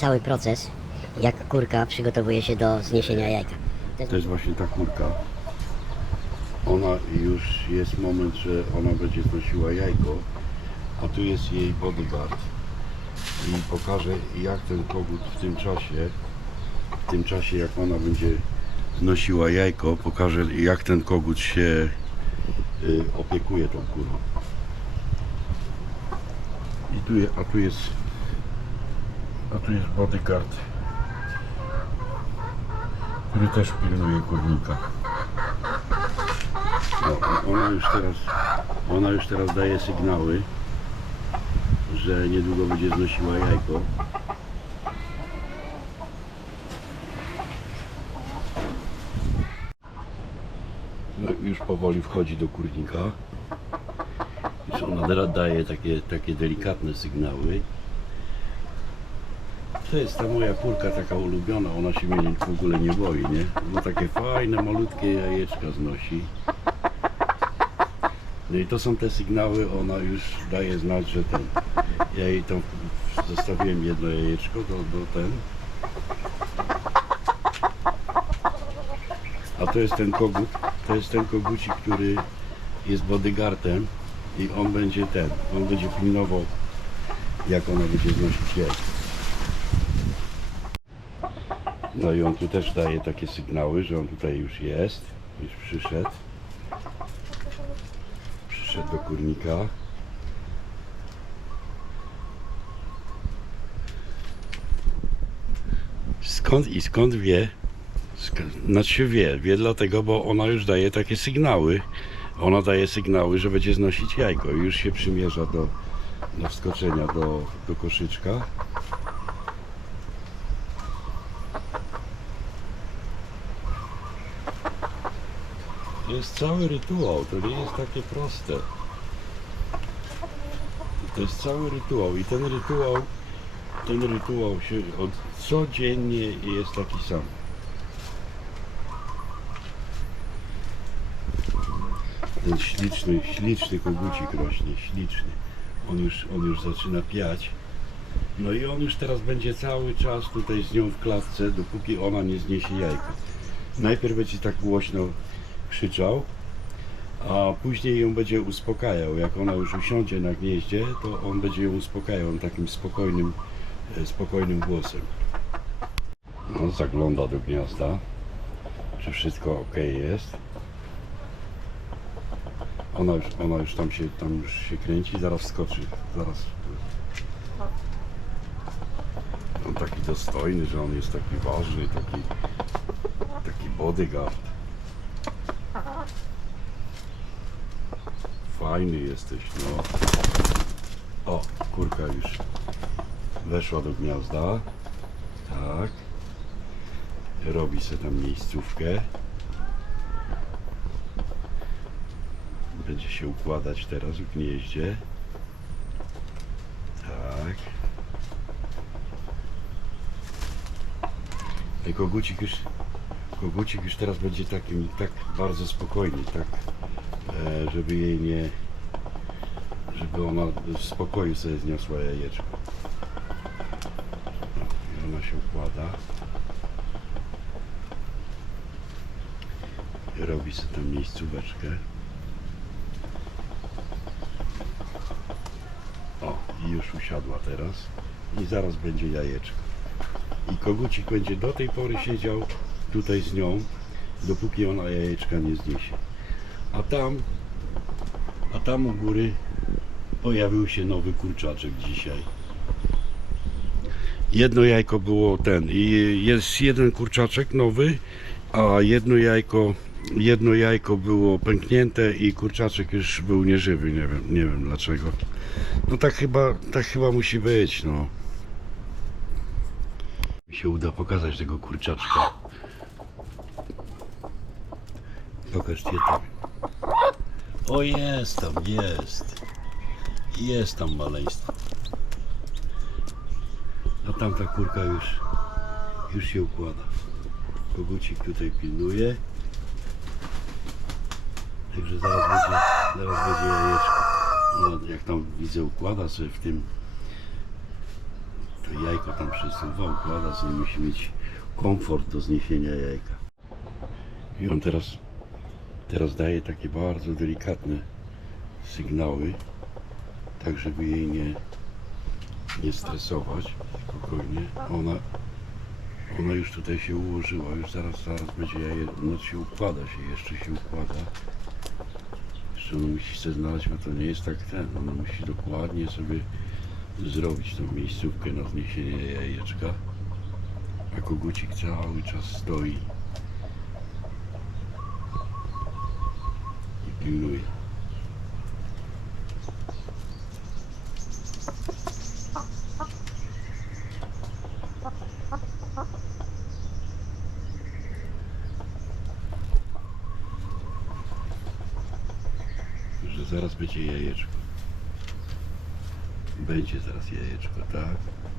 cały proces, jak kurka przygotowuje się do zniesienia jajka. To jest To jest właśnie ta kurka. Ona już jest moment, że ona będzie znosiła jajko, a tu jest jej bodyguard. I pokażę jak ten kogut w tym czasie, w tym czasie jak ona będzie znosiła jajko, pokażę jak ten kogut się y, opiekuje tą kurą. I tu, a tu jest a tu jest bodyguard który też pilnuje kurnika. No, ona już teraz, ona już teraz daje sygnały, że niedługo będzie znosiła jajko. No, już powoli wchodzi do kurnika. Już ona daje takie, takie delikatne sygnały. To jest ta moja kurka taka ulubiona, ona się mnie w ogóle nie boi, nie? Bo takie fajne, malutkie jajeczka znosi. No i to są te sygnały, ona już daje znać, że ten. Ja jej tam zostawiłem jedno jajeczko do, do ten. A to jest ten kogut, to jest ten kogucik, który jest bodyguardem i on będzie ten, on będzie pilnował jak ona będzie znosić jajko. No i on tu też daje takie sygnały, że on tutaj już jest, już przyszedł. Przyszedł do kurnika. Skąd i skąd wie? Skąd, znaczy wie, wie dlatego, bo ona już daje takie sygnały. Ona daje sygnały, że będzie znosić jajko już się przymierza do, do wskoczenia do, do koszyczka. Jest cały rytuał, to nie jest takie proste. To jest cały rytuał i ten rytuał, ten rytuał się od, codziennie jest taki sam. Ten śliczny, śliczny kogucik rośnie, śliczny. On już, on już zaczyna piać. No i on już teraz będzie cały czas tutaj z nią w klatce, dopóki ona nie zniesie jajka. Najpierw będzie tak głośno krzyczał, a później ją będzie uspokajał. Jak ona już usiądzie na gnieździe, to on będzie ją uspokajał takim spokojnym, e, spokojnym głosem. No, zagląda do gniazda, czy wszystko ok jest. Ona już, ona już tam się, tam już się kręci, zaraz skoczy, zaraz. On taki dostojny, że on jest taki ważny, taki, taki bodyguard. Fajny jesteś, no. O, kurka już weszła do gniazda. Tak. Robi sobie tam miejscówkę. Będzie się układać teraz w gnieździe. Tak. I kogucik już, kogucik już teraz będzie takim, tak bardzo spokojny, tak, żeby jej nie, żeby ona w spokoju sobie zniosła jajeczko. I ona się układa. I robi sobie tam miejscóweczkę. O, i już usiadła teraz. I zaraz będzie jajeczko. I kogucik będzie do tej pory siedział tutaj z nią, dopóki ona jajeczka nie zniesie. A tam, a tam u góry pojawił się nowy kurczaczek dzisiaj. Jedno jajko było ten i jest jeden kurczaczek nowy, a jedno jajko, jedno jajko było pęknięte i kurczaczek już był nieżywy, nie wiem, nie wiem dlaczego. No tak chyba, tak chyba musi być, no. Mi się uda pokazać tego kurczaczka. Pokaż cię tam. O jest tam, jest. Jest tam maleństwo. A tamta kurka już, już się układa. Kogucik tutaj pilnuje. Także zaraz będzie, zaraz będzie jajeczko. Ona jak tam widzę układa sobie w tym to jajko tam przesuwa, układa sobie, musi mieć komfort do zniesienia jajka. I on teraz, teraz daje takie bardzo delikatne sygnały, tak żeby jej nie, nie stresować, spokojnie. Ona, ona już tutaj się ułożyła, już zaraz, zaraz będzie jaje, no się układa się, jeszcze się układa. Jeszcze ona musi sobie znaleźć, bo to nie jest tak ten, ona musi dokładnie sobie zrobić tą miejscówkę na zniesienie jajeczka, a kogucik cały czas stoi pilnuje. Że zaraz będzie jajeczko. Będzie zaraz jajeczko, tak?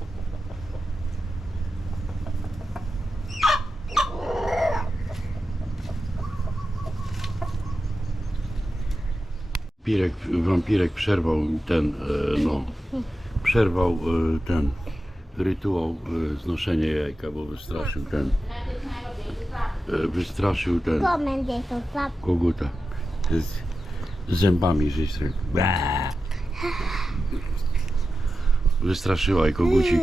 Wampirek, wampirek przerwał ten, e, no, przerwał e, ten rytuał e, znoszenia jajka, bo wystraszył ten, wystraszył ten koguta z, zębami, żeś tak, wystraszyła i kogucik.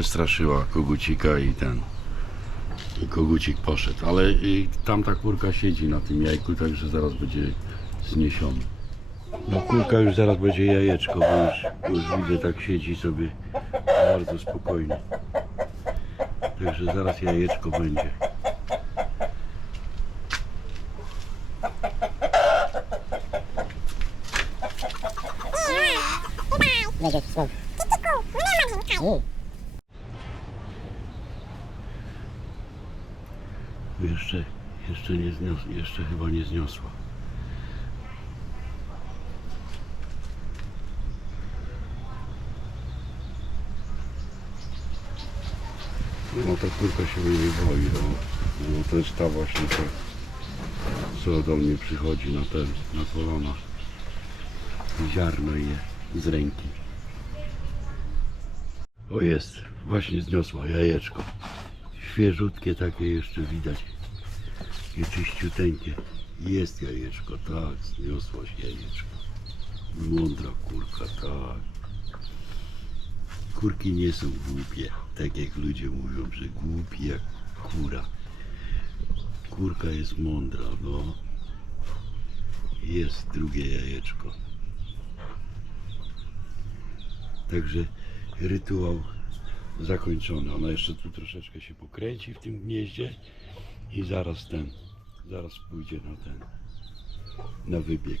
Wystraszyła kogucika i ten. I kogucik poszedł. Ale i tamta kurka siedzi na tym jajku, także zaraz będzie zniesiony. No kurka już zaraz będzie jajeczko, bo już, już widzę tak siedzi sobie bardzo spokojnie. Także zaraz jajeczko. Będzie Jeszcze, jeszcze nie zniosła, jeszcze chyba nie zniosła. No ta kurka się mnie nie boi, no, no to jest ta właśnie, co, co do mnie przychodzi na ten, na kolana. Ziarno je z ręki. O jest, właśnie zniosła jajeczko. Świeżutkie takie jeszcze widać. I czyściuteńkie. Jest jajeczko, tak, zniosła się jajeczko. Mądra kurka, tak. Kurki nie są głupie, tak jak ludzie mówią, że głupi jak kura. Kurka jest mądra, no. Jest drugie jajeczko. Także rytuał zakończony. Ona jeszcze tu troszeczkę się pokręci w tym gnieździe i zaraz ten, zaraz pójdzie na ten, na wybieg.